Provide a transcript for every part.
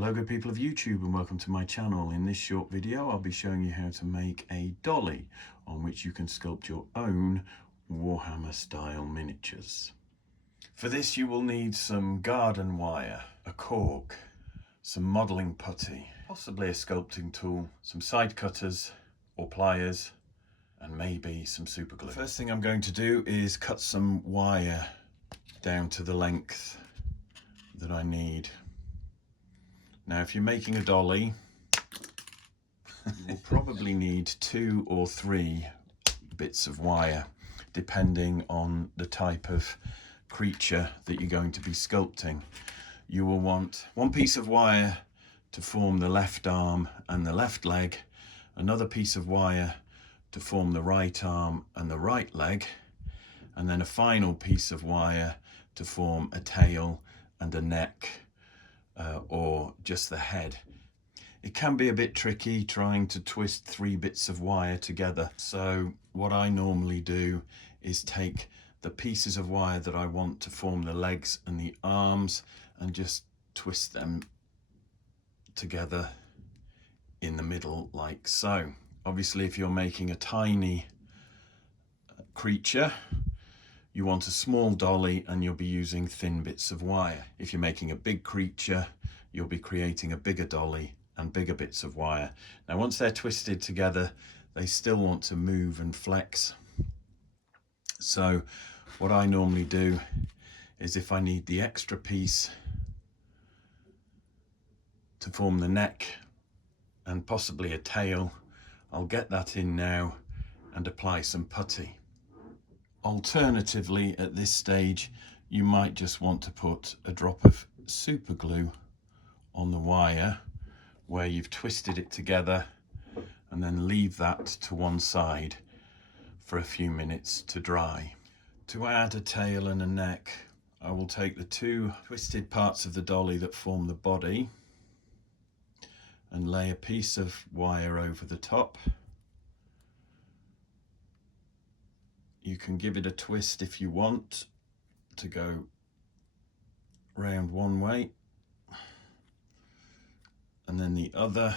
Hello good people of YouTube and welcome to my channel. In this short video I'll be showing you how to make a dolly on which you can sculpt your own Warhammer style miniatures. For this you will need some garden wire, a cork, some modelling putty, possibly a sculpting tool, some side cutters or pliers and maybe some super glue. First thing I'm going to do is cut some wire down to the length that I need. Now, if you're making a dolly, you'll probably need 2 or 3 bits of wire, depending on the type of creature that you're going to be sculpting. You will want 1 piece of wire to form the left arm and the left leg, another piece of wire to form the right arm and the right leg, and then a final piece of wire to form a tail and a neck. Or just the head. It can be a bit tricky trying to twist 3 bits of wire together. So what I normally do is take the pieces of wire that I want to form the legs and the arms and just twist them together in the middle like so. Obviously, if you're making a tiny creature, you want a small dolly and you'll be using thin bits of wire. If you're making a big creature, you'll be creating a bigger dolly and bigger bits of wire. Now, once they're twisted together, they still want to move and flex. So what I normally do is, if I need the extra piece to form the neck and possibly a tail, I'll get that in now and apply some putty. Alternatively, at this stage, you might just want to put a drop of super glue on the wire where you've twisted it together and then leave that to one side for a few minutes to dry. To add a tail and a neck, I will take the 2 twisted parts of the dolly that form the body and lay a piece of wire over the top. You can give it a twist if you want to go round one way and then the other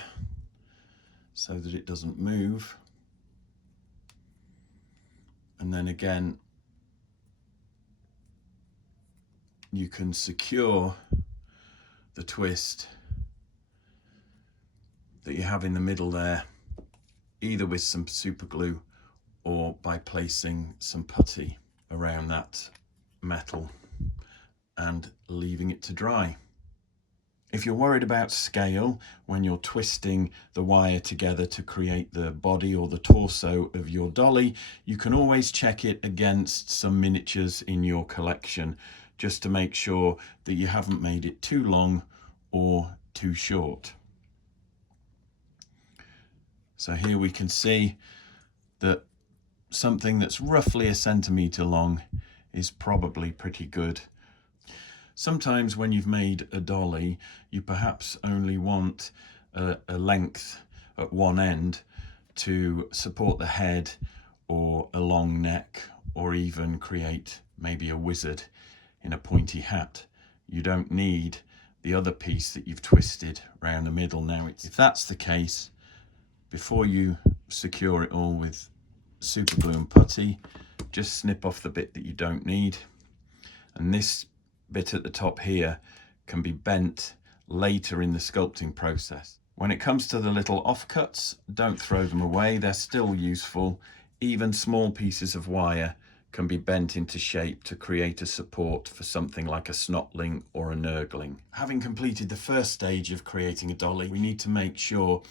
so that it doesn't move. And then again, you can secure the twist that you have in the middle there, either with some super glue or by placing some putty around that metal and leaving it to dry. If you're worried about scale when you're twisting the wire together to create the body or the torso of your dolly, you can always check it against some miniatures in your collection just to make sure that you haven't made it too long or too short. So here we can see that something that's roughly 1 centimetre long is probably pretty good. Sometimes when you've made a dolly, you perhaps only want a length at one end to support the head or a long neck, or even create maybe a wizard in a pointy hat. You don't need the other piece that you've twisted around the middle. Now, if that's the case, before you secure it all with super glue and putty, just snip off the bit that you don't need, and this bit at the top here can be bent later in the sculpting process. When it comes to the little offcuts, don't throw them away, they're still useful. Even small pieces of wire can be bent into shape to create a support for something like a snotling or a nurgling. Having completed the first stage of creating a dolly, we need to make sure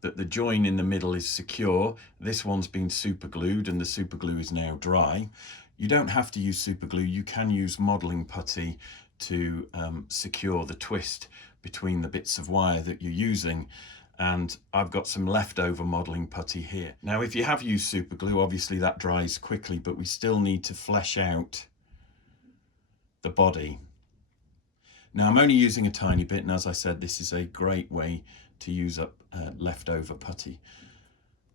that the join in the middle is secure. This one's been super glued and the super glue is now dry. You don't have to use super glue, you can use modelling putty to secure the twist between the bits of wire that you're using. And I've got some leftover modelling putty here. Now, if you have used super glue, obviously that dries quickly, but we still need to flesh out the body. Now, I'm only using a tiny bit, and as I said, this is a great way to use up leftover putty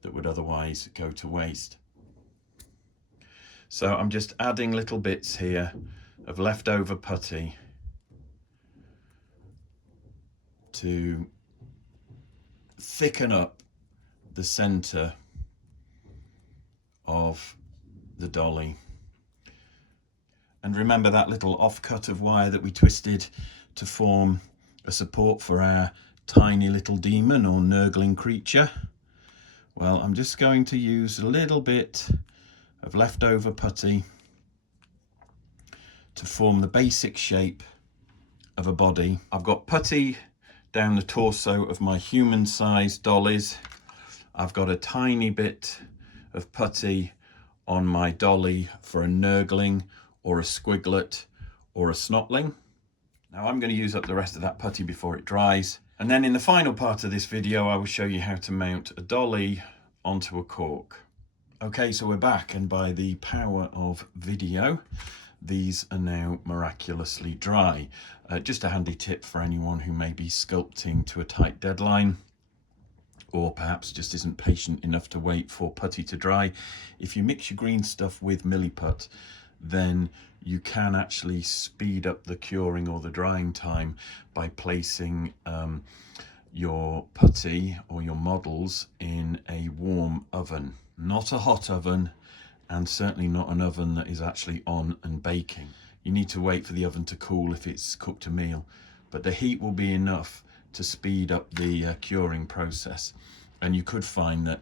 that would otherwise go to waste. So I'm just adding little bits here of leftover putty to thicken up the center of the dolly. And remember that little offcut of wire that we twisted to form a support for our tiny little demon or nurgling creature? Well, I'm just going to use a little bit of leftover putty to form the basic shape of a body. I've got putty down the torso of my human-sized dollies. I've got a tiny bit of putty on my dolly for a nurgling or a squiglet or a snotling. Now I'm going to use up the rest of that putty before it dries. And then in the final part of this video, I will show you how to mount a dolly onto a cork. Okay, so we're back, and by the power of video, these are now miraculously dry. Just a handy tip for anyone who may be sculpting to a tight deadline, or perhaps just isn't patient enough to wait for putty to dry. If you mix your green stuff with milliput, then you can actually speed up the curing or the drying time by placing your putty or your models in a warm oven. Not a hot oven, and certainly not an oven that is actually on and baking. You need to wait for the oven to cool if it's cooked a meal, but the heat will be enough to speed up the curing process. And you could find that,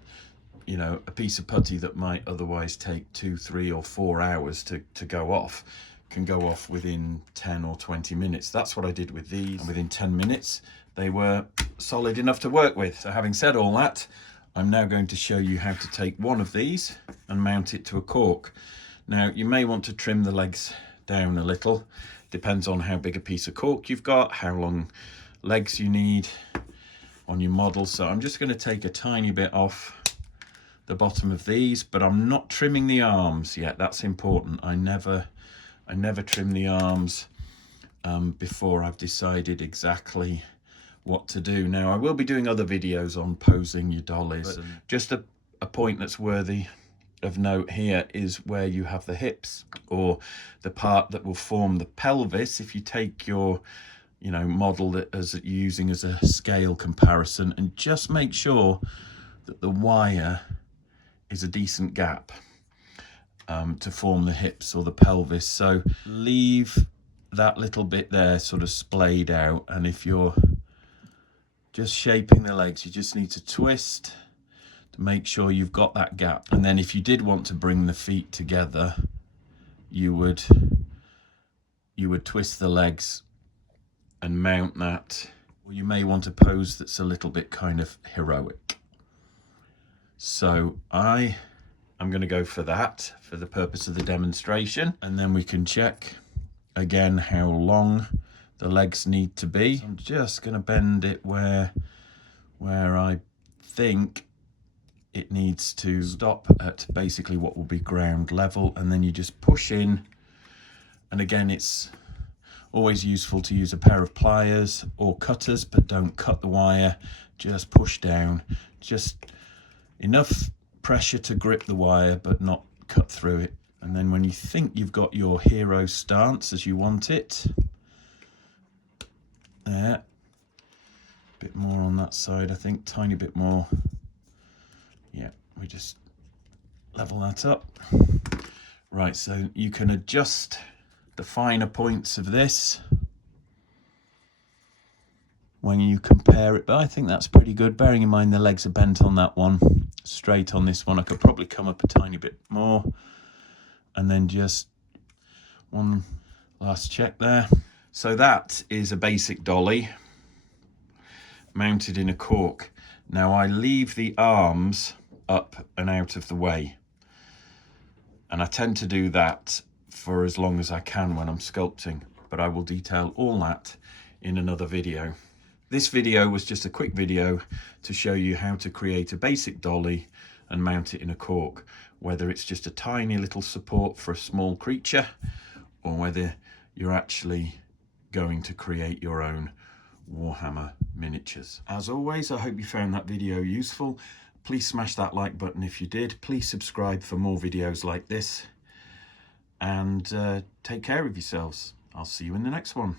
you know, a piece of putty that might otherwise take 2, 3 or 4 hours to go off can go off within 10 or 20 minutes. That's what I did with these, and within 10 minutes they were solid enough to work with. So having said all that, I'm now going to show you how to take one of these and mount it to a cork. Now you may want to trim the legs down a little, depends on how big a piece of cork you've got, how long legs you need on your model. So I'm just going to take a tiny bit off the bottom of these, but I'm not trimming the arms yet. That's important. I never trim the arms before I've decided exactly what to do. Now I will be doing other videos on posing your dollies, but just a point that's worthy of note here is where you have the hips, or the part that will form the pelvis. If you take your model that as using as a scale comparison, and just make sure that the wire is a decent gap to form the hips or the pelvis. So leave that little bit there sort of splayed out, and if you're just shaping the legs, you just need to twist to make sure you've got that gap. And then if you did want to bring the feet together, you would twist the legs and mount that. Or you may want a pose that's a little bit kind of heroic. So I'm going to go for that for the purpose of the demonstration, and then we can check again how long the legs need to be. So I'm just going to bend it where I think it needs to stop at basically what will be ground level, and then you just push in. And again, it's always useful to use a pair of pliers or cutters, but don't cut the wire, just push down, just enough pressure to grip the wire but not cut through it. And then when you think you've got your hero stance as you want it, there, a bit more on that side, I think, tiny bit more. Yeah, we just level that up. Right, so you can adjust the finer points of this when you compare it, but I think that's pretty good, bearing in mind the legs are bent on that one. Straight on this one, I could probably come up a tiny bit more, and then just one last check there. So that is a basic dolly mounted in a cork. Now I leave the arms up and out of the way, and I tend to do that for as long as I can when I'm sculpting, but I will detail all that in another video. This video was just a quick video to show you how to create a basic dolly and mount it in a cork, whether it's just a tiny little support for a small creature, or whether you're actually going to create your own Warhammer miniatures. As always, I hope you found that video useful. Please smash that like button if you did. Please subscribe for more videos like this, and take care of yourselves. I'll see you in the next one.